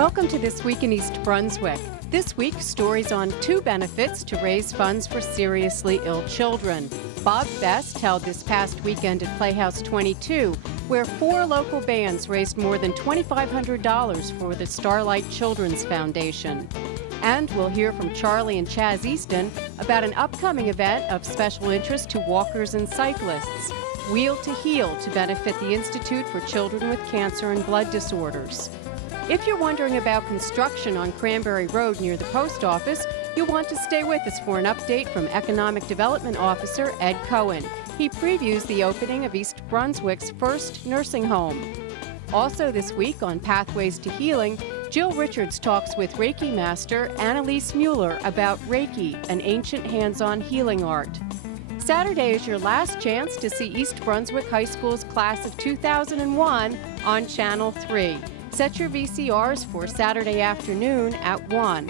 Welcome to This Week in East Brunswick. This week, stories on 2 benefits to raise funds for seriously ill children. Bobfest held this past weekend at Playhouse 22, where 4 local bands raised more than $2,500 for the Starlight Children's Foundation. And we'll hear from Charlie and Chaz Easton about an upcoming event of special interest to walkers and cyclists, Wheel to Heal, to benefit the Institute for Children with Cancer and Blood Disorders. If you're wondering about construction on Cranberry Road near the post office, you'll want to stay with us for an update from Economic Development Officer Ed Cohen. He previews the opening of East Brunswick's first nursing home. Also this week on Pathways to Healing, Jill Richards talks with Reiki master Annalise Mueller about Reiki, an ancient hands-on healing art. Saturday is your last chance to see East Brunswick High School's class of 2001 on Channel 3. Set your VCRs for Saturday afternoon at 1.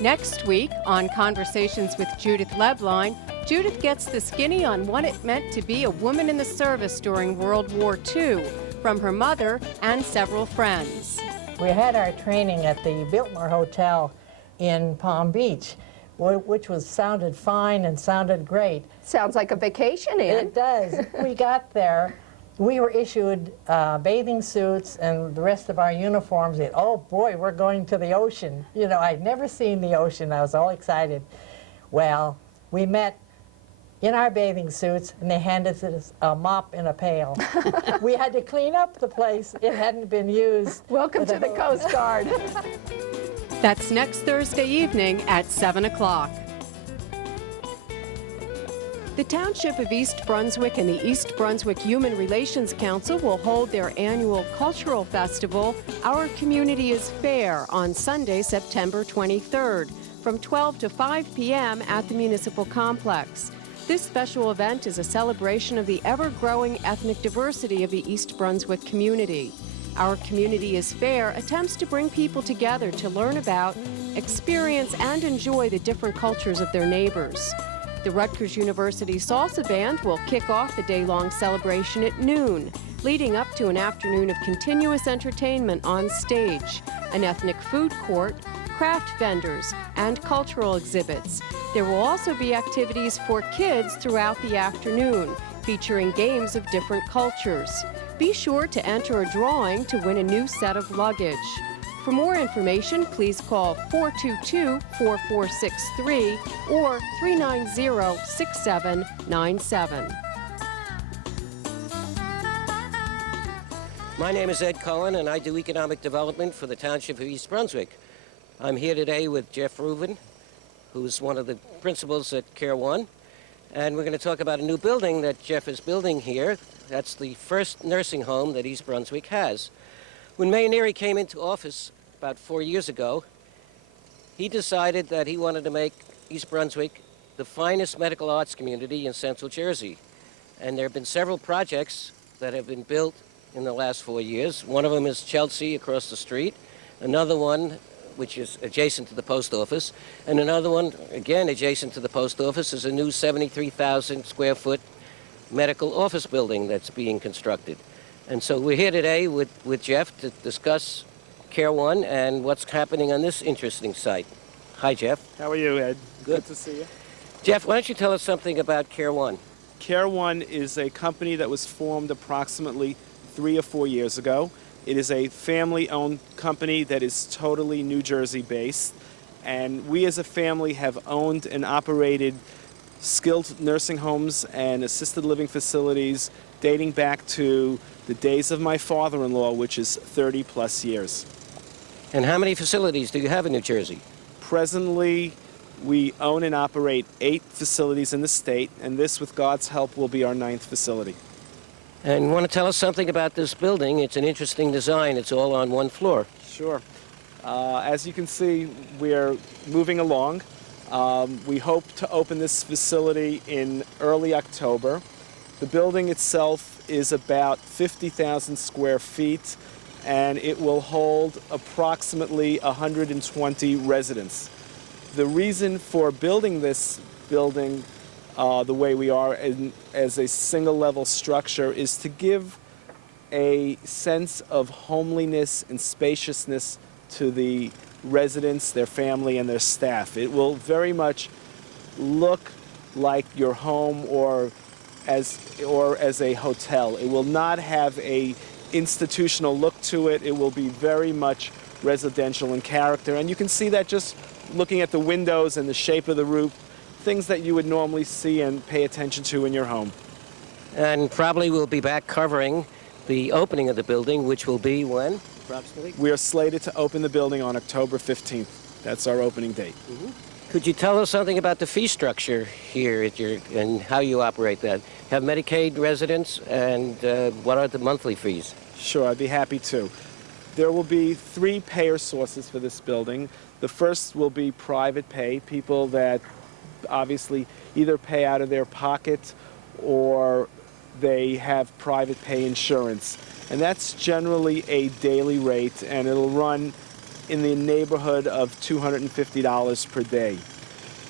Next week, on Conversations with Judith Lebline, Judith gets the skinny on what it meant to be a woman in the service during World War II, from her mother and several friends. We had our training at the Biltmore Hotel in Palm Beach, which sounded fine and sounded great. Sounds like a vacation, Ann. It does. We got there. We were issued bathing suits and the rest of our uniforms. And, oh boy, we're going to the ocean. You know, I'd never seen the ocean. I was all excited. Well, we met in our bathing suits, and they handed us a mop and a pail. We had to clean up the place. It hadn't been used. Welcome to the Coast Guard. That's next Thursday evening at 7 o'clock. The Township of East Brunswick and the East Brunswick Human Relations Council will hold their annual cultural festival, Our Community is Fair, on Sunday, September 23rd, from 12 to 5 p.m. at the Municipal Complex. This special event is a celebration of the ever-growing ethnic diversity of the East Brunswick community. Our Community is Fair attempts to bring people together to learn about, experience, and enjoy the different cultures of their neighbors. The Rutgers University Salsa Band will kick off the day-long celebration at noon, leading up to an afternoon of continuous entertainment on stage, an ethnic food court, craft vendors, and cultural exhibits. There will also be activities for kids throughout the afternoon, featuring games of different cultures. Be sure to enter a drawing to win a new set of luggage. For more information, please call 422-4463 or 390-6797. My name is Ed Cohen, and I do economic development for the Township of East Brunswick. I'm here today with Jeff Rubin, who's one of the principals at Care One, and we're going to talk about a new building that Jeff is building here. That's the first nursing home that East Brunswick has. When Mayor Neary came into office about 4 years ago, he decided that he wanted to make East Brunswick the finest medical arts community in Central Jersey. And there have been several projects that have been built in the last 4 years. One of them is Chelsea across the street, another one which is adjacent to the post office, and another one, again adjacent to the post office, is a new 73,000 square foot medical office building that's being constructed. And so we're here today with Jeff to discuss Care One and what's happening on this interesting site. Hi, Jeff. How are you, Ed? Good to see you. Jeff, why don't you tell us something about Care One? Care One is a company that was formed approximately 3 or 4 years ago. It is a family-owned company that is totally New Jersey-based, and we as a family have owned and operated skilled nursing homes and assisted living facilities dating back to the days of my father-in-law, which is 30-plus years. And how many facilities do you have in New Jersey? Presently, we own and operate 8 facilities in the state, and this, with God's help, will be our 9th facility. And you want to tell us something about this building? It's an interesting design. It's all on one floor. Sure. As you can see, we're moving along. We hope to open this facility in early October. The building itself is about 50,000 square feet, and it will hold approximately 120 residents. The reason for building this building the way we are as a single-level structure is to give a sense of homeliness and spaciousness to the residents, their family, and their staff. It will very much look like your home or as a hotel. It will not have a institutional look to it. It will be very much residential in character, and you can see that just looking at the windows and the shape of the roof, things that you would normally see and pay attention to in your home. And probably we'll be back covering the opening of the building, which will be when, approximately? We are slated to open the building on October 15th. That's our opening date. Could you tell us something about the fee structure here at and how you operate that? Have Medicaid residents, and what are the monthly fees? Sure, I'd be happy to. There will be 3 payer sources for this building. The first will be private pay, people that obviously either pay out of their pocket or they have private pay insurance. And that's generally a daily rate, and it'll run in the neighborhood of $250 per day.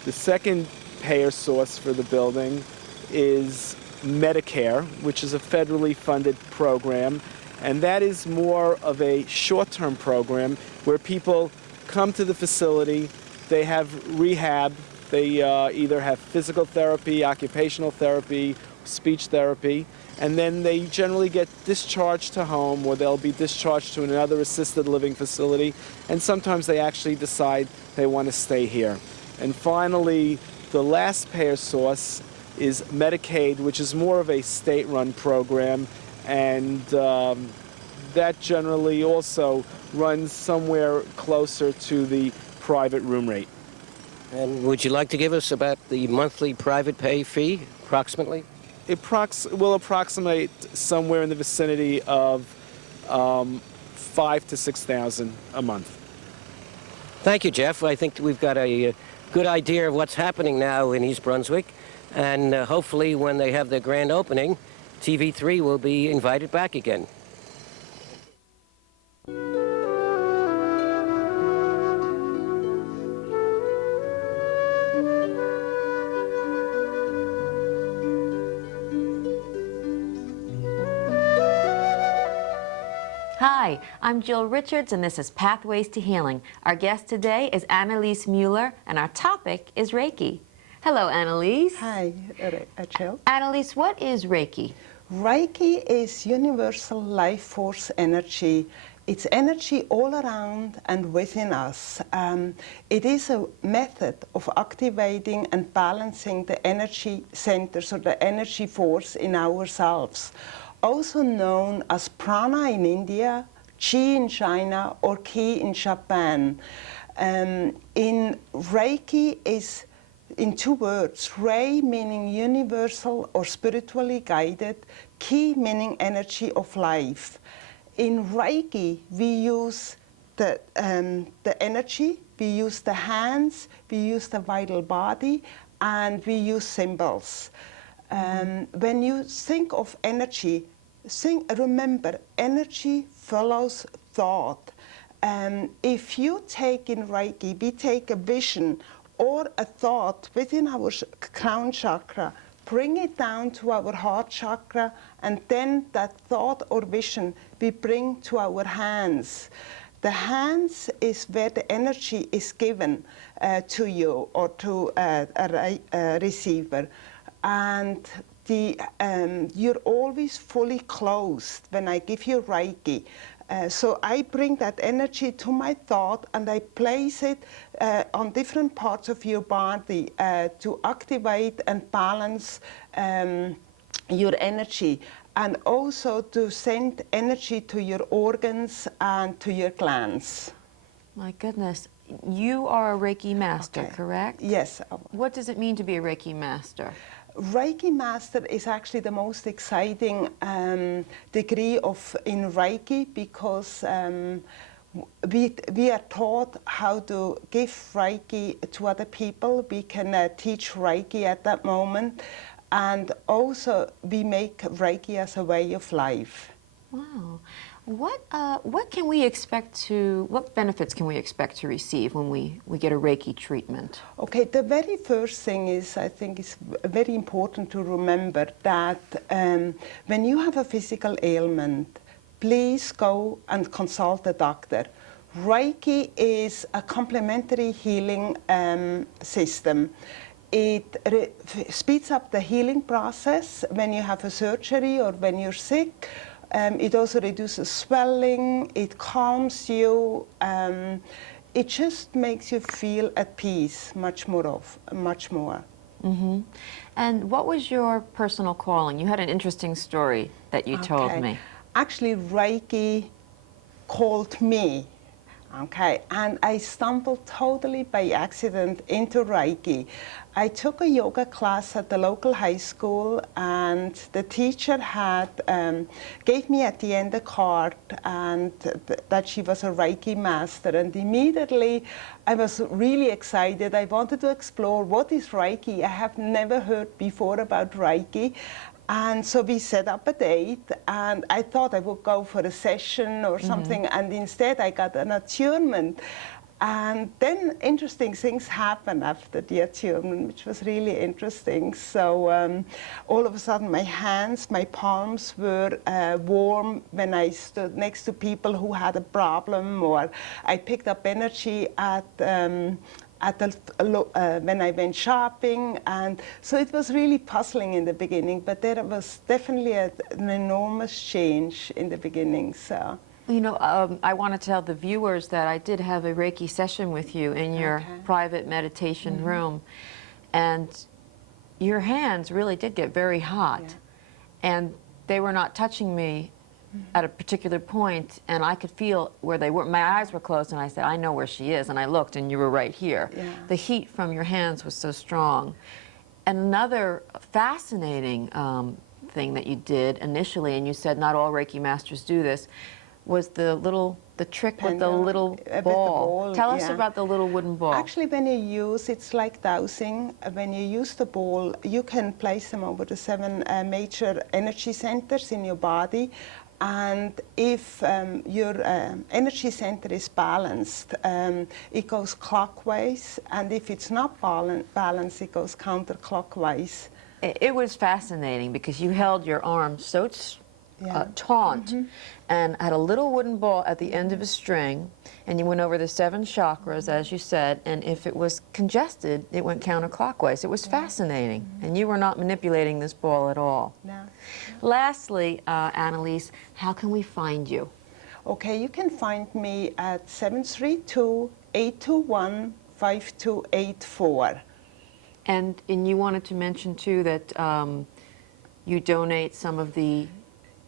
The second payer source for the building is Medicare, which is a federally funded program, and that is more of a short-term program where people come to the facility, they have rehab, they either have physical therapy, occupational therapy, speech therapy, and then they generally get discharged to home, or they'll be discharged to another assisted living facility, and sometimes they actually decide they want to stay here. And finally, the last payer source is Medicaid, which is more of a state-run program, and that generally also runs somewhere closer to the private room rate. And would you like to give us about the monthly private pay fee, approximately? It will approximate somewhere in the vicinity of $5,000 to $6,000 a month. Thank you, Jeff. I think we've got a good idea of what's happening now in East Brunswick, and hopefully when they have their grand opening, TV3 will be invited back again. Hi, I'm Jill Richards, and this is Pathways to Healing. Our guest today is Annalise Mueller, and our topic is Reiki. Hello, Annalise. Hi, Jill. Annalise, what is Reiki? Reiki is universal life force energy. It's energy all around and within us. It is a method of activating and balancing the energy centers or the energy force in ourselves, also known as prana in India, chi in China, or ki in Japan. In Reiki is in 2 words, Rei meaning universal or spiritually guided, Ki meaning energy of life. In Reiki, we use the energy, we use the hands, we use the vital body, and we use symbols. When you think of energy, remember, energy follows thought. If you take in Reiki, we take a vision or a thought within our crown chakra, bring it down to our heart chakra, and then that thought or vision we bring to our hands. The hands is where the energy is given to you or to a receiver. And you're always fully closed when I give you Reiki. So I bring that energy to my thought and I place it on different parts of your body to activate and balance your energy, and also to send energy to your organs and to your glands. My goodness. You are a Reiki master, Okay. correct? Yes. What does it mean to be a Reiki master? Reiki Master is actually the most exciting degree in Reiki, because we are taught how to give Reiki to other people. We can teach Reiki at that moment, and also we make Reiki as a way of life. Wow. What can we expect what benefits can we expect to receive when we get a Reiki treatment? Okay, the very first thing is, I think it's very important to remember that when you have a physical ailment, please go and consult a doctor. Reiki is a complementary healing system. It speeds up the healing process when you have a surgery or when you're sick. It also reduces swelling, it calms you, it just makes you feel at peace much more. Mm-hmm. And what was your personal calling? You had an interesting story that you told me. Actually, Reiki called me. Okay, and I stumbled totally by accident into Reiki. I took a yoga class at the local high school, and the teacher had gave me at the end a card and that she was a Reiki master, and immediately I was really excited. I wanted to explore what is Reiki. I have never heard before about Reiki. And so we set up a date, and I thought I would go for a session or something, and instead I got an attunement. And then interesting things happened after the attunement, which was really interesting. So all of a sudden my hands, my palms were warm when I stood next to people who had a problem, or I picked up energy when I went shopping, and so it was really puzzling in the beginning, but there was definitely an enormous change in the beginning. So, you know, I want to tell the viewers that I did have a Reiki session with you in your private meditation room, and your hands really did get very hot, and they were not touching me at a particular point, and I could feel where they were. My eyes were closed, and I said, I know where she is, and I looked, and you were right here. The heat from your hands was so strong. And another fascinating thing that you did initially, and you said not all Reiki masters do this, was the trick with the little ball. Tell us about the little wooden ball. Actually, when you use, it's like dowsing. When you use the ball, you can place them over the 7 major energy centers in your body. And if your energy center is balanced, it goes clockwise. And if it's not balanced, it goes counterclockwise. It was fascinating because you held your arm so taut and had a little wooden ball at the end of a string, and you went over the 7 chakras, as you said, and if it was congested, it went counterclockwise. It was fascinating, and you were not manipulating this ball at all. No. Lastly, Annalise, how can we find you? Okay, you can find me at 732-821-5284. And you wanted to mention, too, that you donate some of the...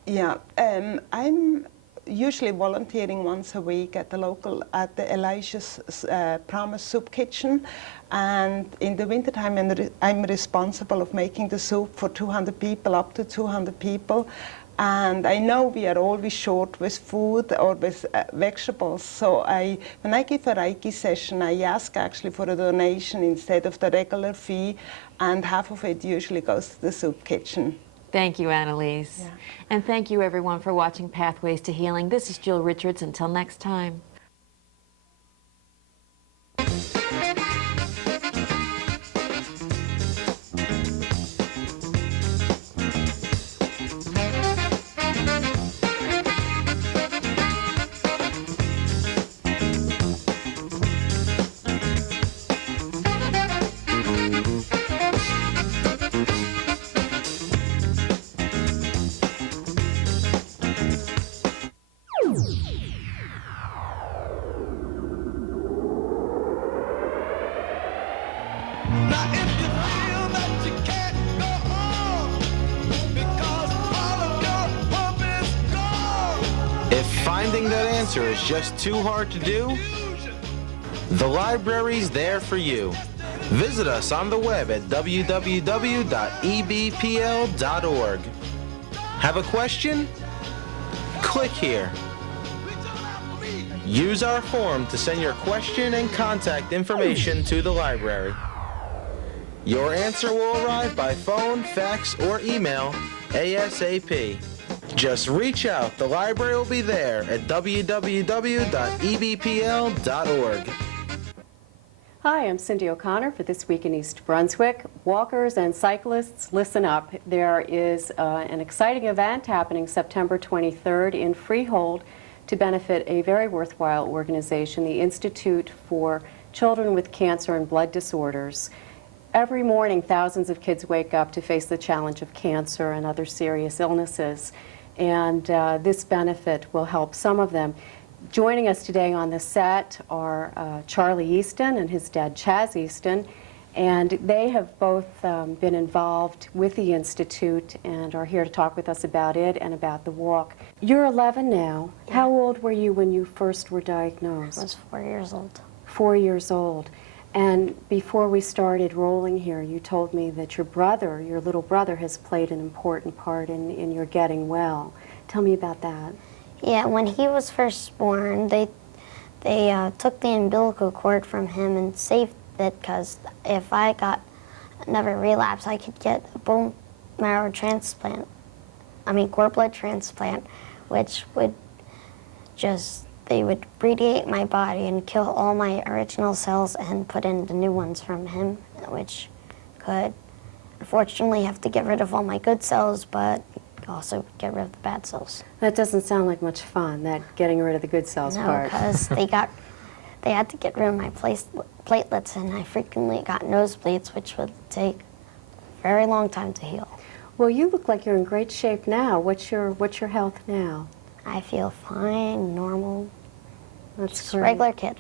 Yeah, I'm usually volunteering once a week at the Elijah's Promise Soup Kitchen, and in the wintertime I'm responsible of making the soup for 200 people, up to 200 people, and I know we are always short with food or with vegetables, so when I give a Reiki session, I ask actually for a donation instead of the regular fee, and half of it usually goes to the soup kitchen. Thank you, Annalise. And thank you, everyone, for watching Pathways to Healing. This is Jill Richards. Until next time. If finding that answer is just too hard to do, the library's there for you. Visit us on the web at www.ebpl.org. Have a question? Click here. Use our form to send your question and contact information to the library. Your answer will arrive by phone, fax, or email ASAP. Just reach out. The library will be there at www.ebpl.org. Hi, I'm Cindy O'Connor for This Week in East Brunswick. Walkers and cyclists, listen up. There is an exciting event happening September 23rd in Freehold to benefit a very worthwhile organization, the Institute for Children with Cancer and Blood Disorders. Every morning, thousands of kids wake up to face the challenge of cancer and other serious illnesses, and this benefit will help some of them. Joining us today on the set are Charlie Easton and his dad, Chaz Easton, and they have both been involved with the Institute and are here to talk with us about it and about the walk. You're 11 now. Yeah. How old were you when you first were diagnosed? I was 4 years old. 4 years old. And before we started rolling here, you told me that your brother, your little brother, has played an important part in your getting well. Tell me about that. Yeah, when he was first born, they took the umbilical cord from him and saved it because if I got another relapse, I could get a bone marrow transplant, cord blood transplant, which would they would radiate my body and kill all my original cells and put in the new ones from him, which could unfortunately have to get rid of all my good cells, but also get rid of the bad cells. That doesn't sound like much fun, that getting rid of the good cells No, part. because they had to get rid of my platelets, and I frequently got nosebleeds, which would take a very long time to heal. Well, you look like you're in great shape now. What's your health now? I feel fine, normal. That's Just a great. regular kid.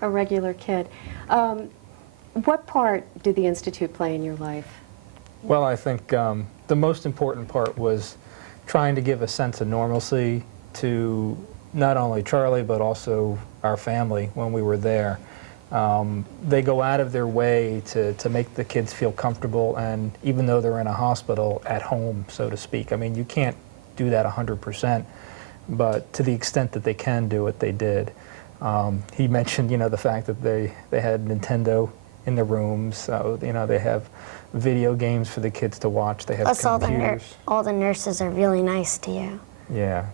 A regular kid. What part did the Institute play in your life? Well, I think the most important part was trying to give a sense of normalcy to not only Charlie, but also our family when we were there. They go out of their way to make the kids feel comfortable, and even though they're in a hospital, at home, so to speak. I mean, you can't do that 100%, but to the extent that they can do it, they did. He mentioned, the fact that they had Nintendo in the rooms, so, they have video games for the kids to watch. They have Plus, computers. all the nurses are really nice to you. Yeah,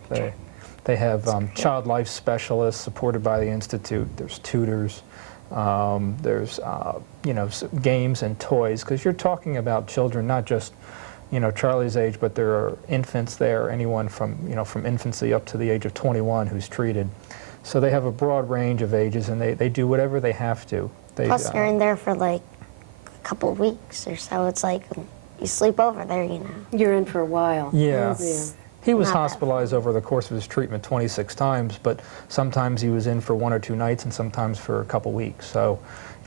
they have child life specialists supported by the Institute. There's tutors. There's games and toys, because you're talking about children, not just Charlie's age, but there are infants there, anyone from from infancy up to the age of 21 who's treated. So they have a broad range of ages, and they do whatever they have to. Plus, you're in there for like a couple of weeks or so. It's like you sleep over there, You're in for a while. Yeah. He was Not that hospitalized over the course of his treatment 26 times, but sometimes he was in for 1 or 2 nights and sometimes for a couple weeks. So,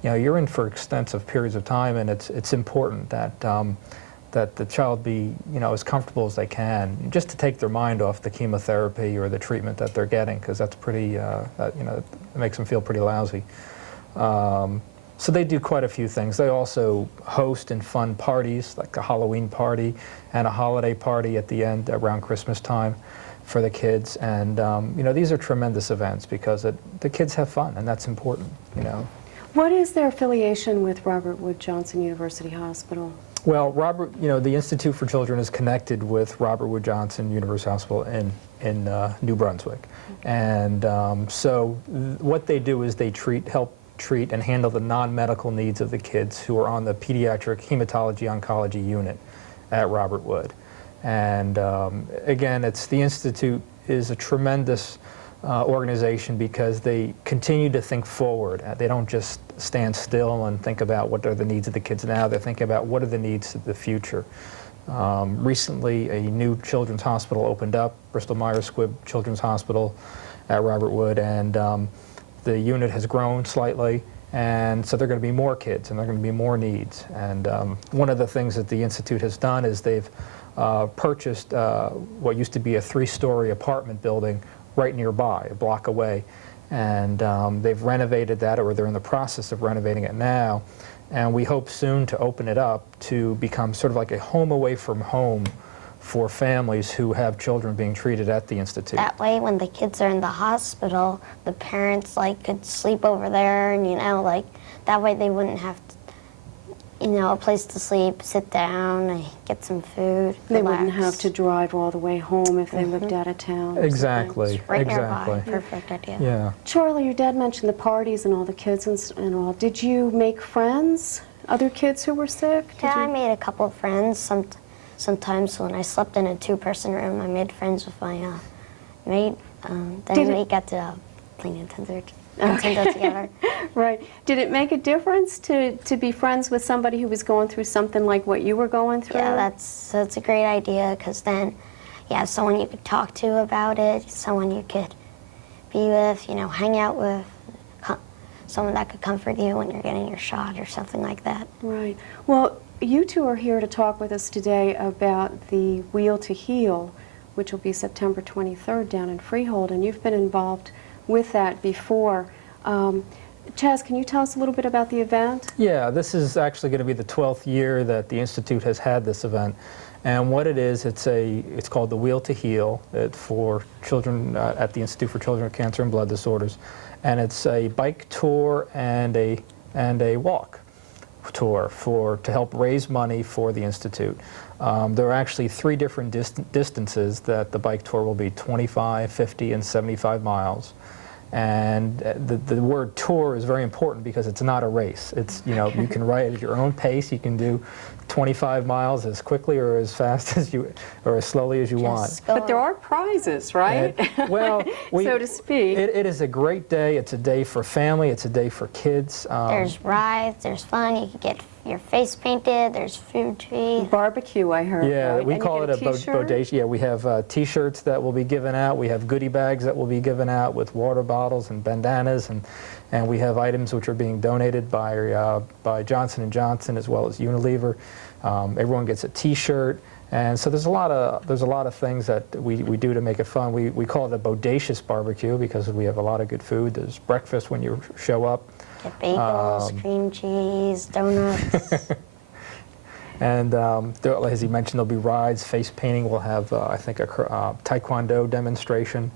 you're in for extensive periods of time, and it's important that that the child be, as comfortable as they can, just to take their mind off the chemotherapy or the treatment that they're getting, because that's pretty, it makes them feel pretty lousy. So they do quite a few things. They also host and fund parties, like a Halloween party and a holiday party at the end around Christmas time for the kids. And, these are tremendous events because the kids have fun, and that's important, What is their affiliation with Robert Wood Johnson University Hospital? Well, the Institute for Children is connected with Robert Wood Johnson University Hospital in New Brunswick. And so what they do is they help treat and handle the non-medical needs of the kids who are on the pediatric hematology oncology unit at Robert Wood. And again, the Institute is a tremendous organization because they continue to think forward. They don't just stand still and think about what are the needs of the kids now. They think about what are the needs of the future. Recently, a new children's hospital opened up, Bristol Myers Squibb Children's Hospital at Robert Wood, and the unit has grown slightly, and so there are going to be more kids and there are going to be more needs. And one of the things that the Institute has done is they've purchased what used to be a 3-story apartment building right nearby, a block away. And they've renovated that, or they're in the process of renovating it now. And we hope soon to open it up to become sort of like a home away from home for families who have children being treated at the Institute. That way, when the kids are in the hospital, the parents could sleep over there, and that way they wouldn't have to, a place to sleep, sit down, and get some food. They relax. wouldn't have to drive all the way home if they lived out of town. Exactly. Right exactly. nearby. Perfect idea. Yeah. Charlie, your dad mentioned the parties and all the kids and all. Did you make friends? Other kids who were sick? I made a couple of friends. Sometimes when I slept in a 2-person room, I made friends with my Then we got to play Nintendo together. Right. Did it make a difference to be friends with somebody who was going through something like what you were going through? Yeah, that's a great idea, because then you have someone you could talk to about it, someone you could be with, you know, hang out with, someone that could comfort you when you're getting your shot or something like that. Right. Well, you two are here to talk with us today about the Wheel to Heal, which will be September 23rd down in Freehold, and you've been involved with that before. Chaz, can you tell us a little bit about the event? Yeah, this is actually going to be the 12th year that the Institute has had this event. And what it is, it's called the Wheel to Heal. It's for children at the Institute for Children with Cancer and Blood Disorders. And it's a bike tour and a walk tour to help raise money for the Institute. There are actually 3 different distances that the bike tour will be: 25, 50, and 75 miles. And the word tour is very important because it's not a race. It's, you know, you can ride at your own pace. You can do 25 miles as quickly or as fast as you, or as slowly as you want. But there are prizes, right? Well, so to speak. It is a great day. It's a day for family. It's a day for kids. There's rides, there's fun, you can get your face painted, there's food trees. Barbecue, I heard. Yeah, right? we And call you it get a bodacious. Yeah, we have T-shirts that will be given out. We have goodie bags that will be given out with water bottles and bandanas, and we have items which are being donated by Johnson & Johnson as well as Unilever. Everyone gets a T-shirt, and so there's a lot of things that we do to make it fun. We call it a bodacious barbecue because we have a lot of good food. There's breakfast when you show up. Get bagels, cream cheese, donuts. And as you mentioned, there'll be rides, face painting. We'll have, I think, a Taekwondo demonstration.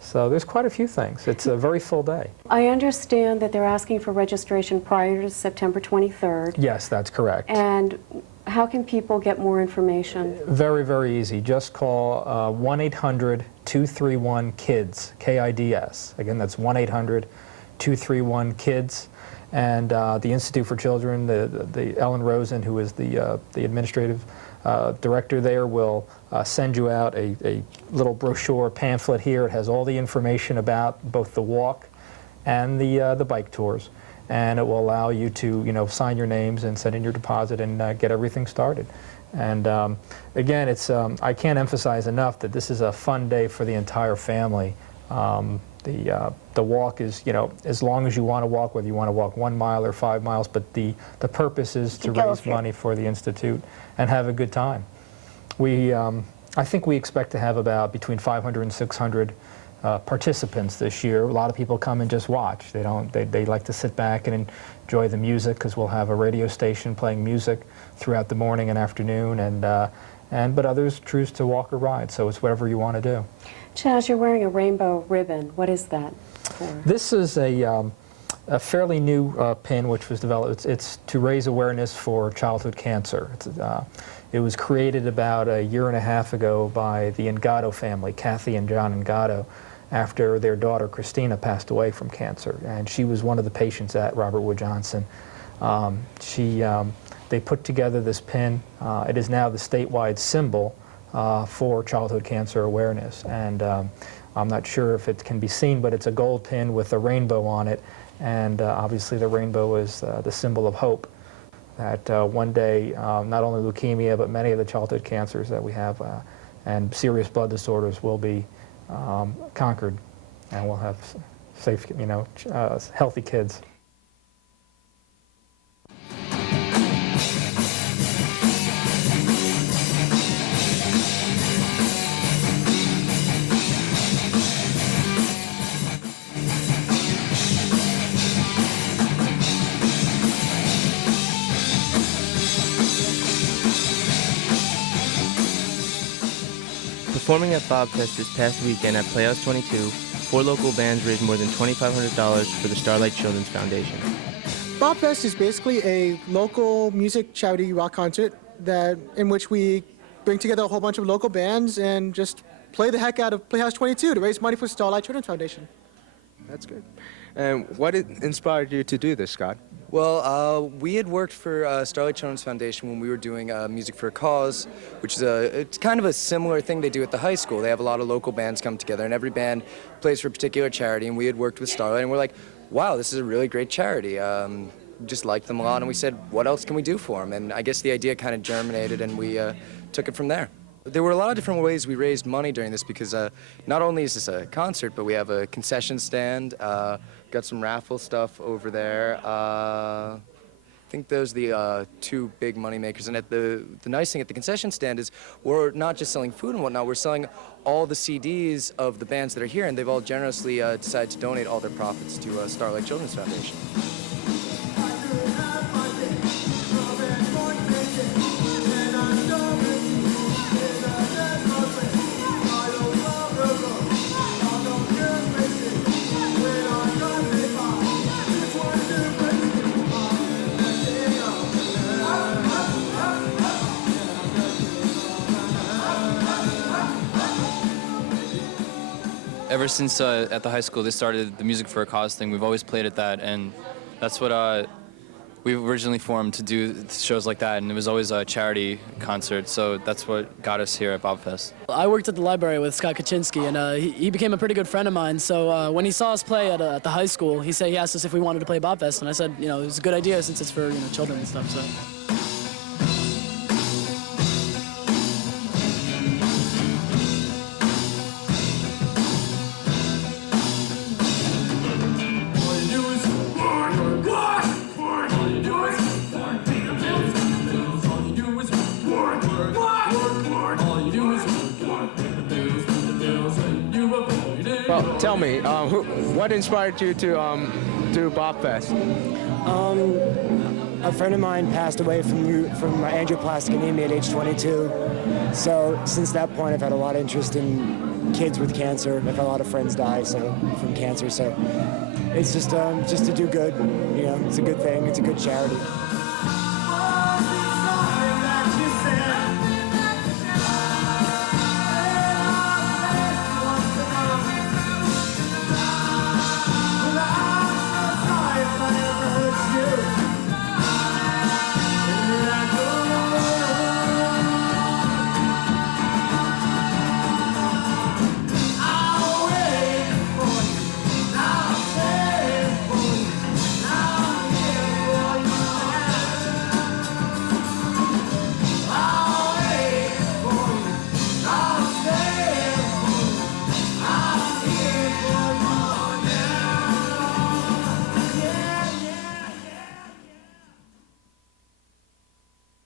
So there's quite a few things. It's a very full day. I understand that they're asking for registration prior to September 23rd. Yes, that's correct. And how can people get more information? Very, very easy. Just call 1-800-231-KIDS, K-I-D-S. Again, that's 1-800-231-KIDS. And the Institute for Children, the Ellen Rosen, who is the administrative director there, will send you out a little brochure pamphlet here. It has all the information about both the walk and the bike tours, and it will allow you to, you know, sign your names and send in your deposit and get everything started. And again, it's I can't emphasize enough that this is a fun day for the entire family. The walk is, you know, as long as you want to walk, whether you want to walk 1 mile or 5 miles, but the purpose is to raise money for the Institute and have a good time. I think we expect to have about between 500 and 600 participants this year. A lot of people come and just watch. They like to sit back and enjoy the music, because we'll have a radio station playing music throughout the morning and afternoon, but others choose to walk or ride, so it's whatever you want to do. Chaz, you're wearing a rainbow ribbon. What is that for? This is a fairly new pin which was developed. It's to raise awareness for childhood cancer. It was created about a year and a half ago by the Ngado family, Kathy and John Ngado, after their daughter Christina passed away from cancer, and she was one of the patients at Robert Wood Johnson. They put together this pin. It is now the statewide symbol for childhood cancer awareness, and I'm not sure if it can be seen, but it's a gold pin with a rainbow on it, and obviously the rainbow is the symbol of hope that one day not only leukemia but many of the childhood cancers that we have and serious blood disorders will be conquered, and we'll have safe, you know, healthy kids. Performing at Bobfest this past weekend at Playhouse 22, 4 local bands raised more than $2,500 for the Starlight Children's Foundation. Bobfest is basically a local music charity rock concert in which we bring together a whole bunch of local bands and just play the heck out of Playhouse 22 to raise money for Starlight Children's Foundation. That's good. And what inspired you to do this, Scott? Well, we had worked for Starlight Children's Foundation when we were doing Music for a Cause, which is it's kind of a similar thing they do at the high school. They have a lot of local bands come together, and every band plays for a particular charity, and we had worked with Starlight, and we're like, wow, this is a really great charity. Just liked them a lot, and we said, what else can we do for them? And I guess the idea kind of germinated, and we took it from there. There were a lot of different ways we raised money during this because not only is this a concert, but we have a concession stand, got some raffle stuff over there. I think those are the two big money makers. And the nice thing at the concession stand is we're not just selling food and whatnot, we're selling all the CDs of the bands that are here, and they've all generously decided to donate all their profits to Starlight Children's Foundation. Ever since at the high school they started the Music for a Cause thing, we've always played at that, and that's what we originally formed to do shows like that, and it was always a charity concert, so that's what got us here at Bobfest. I worked at the library with Scott Kaczynski, and he became a pretty good friend of mine, so when he saw us play at the high school, he asked us if we wanted to play Bobfest, and I said, you know, it was a good idea since it's for children and stuff, so. Well, tell me, what inspired you to do Bobfest? A friend of mine passed away from angioplastic anemia at age 22. So since that point, I've had a lot of interest in kids with cancer. I've had a lot of friends die from cancer. So it's just to do good. You know, it's a good thing. It's a good charity.